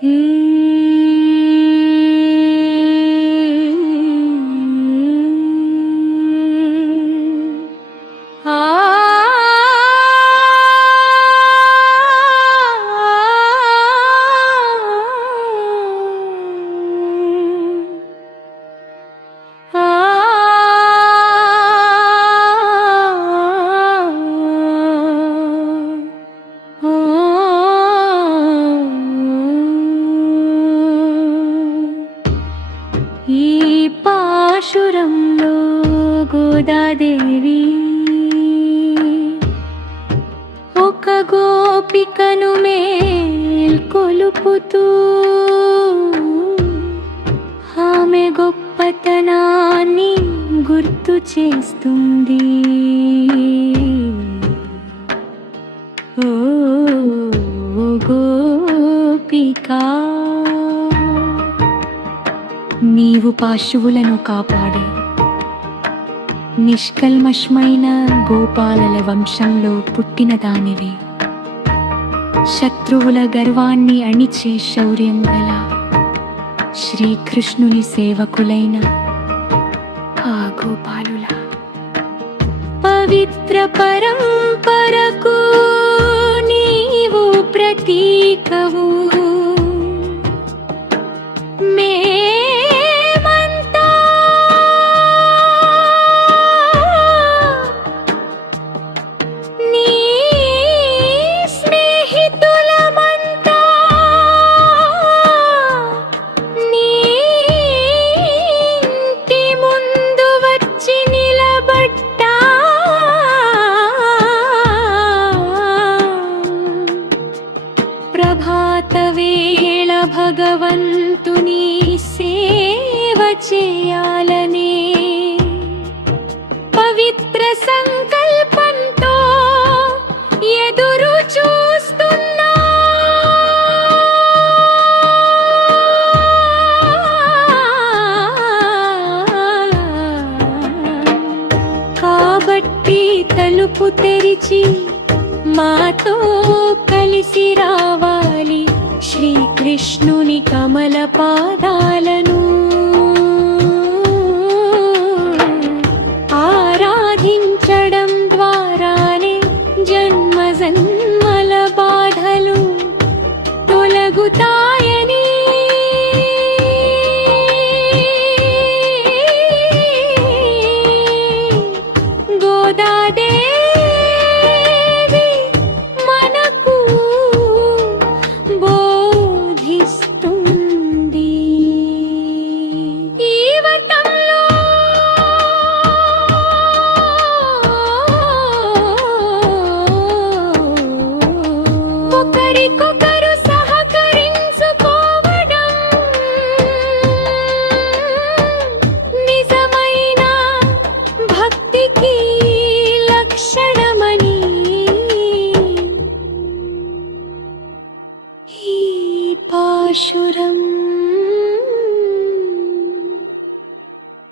Hmm. పాశురంలో Godadevi. ఒక గోపికను మేల్కొలుపుతూ ఆమె గొప్పతనాన్ని గుర్తు చేస్తుంది. ఓ గోపికా నీవు పాశువులను కాపాడే నిష్కల్మషమైన గోపాలల వంశంలో పుట్టిన దానివి. శత్రువుల గర్వాన్ని అణిచే శౌర్యం గల శ్రీకృష్ణుని సేవకులైన ఆ గోపాలుల. పవిత్ర పరంపరకు నీవు ప్రతీకవు. వేళ భగవంతుని సేవ చేయాలనే పవిత్ర సంకల్పంతో ఎదురు చూస్తున్నా. కాబట్టి తలుపు తెరిచి మాతో కలిసిరా. విష్ణుని కమల పాదాలను ఆరాధించడం ద్వారానే జన్మ జన్మల బాధలు తొలగుతాయి.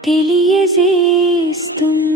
తెలియజేస్తుంది.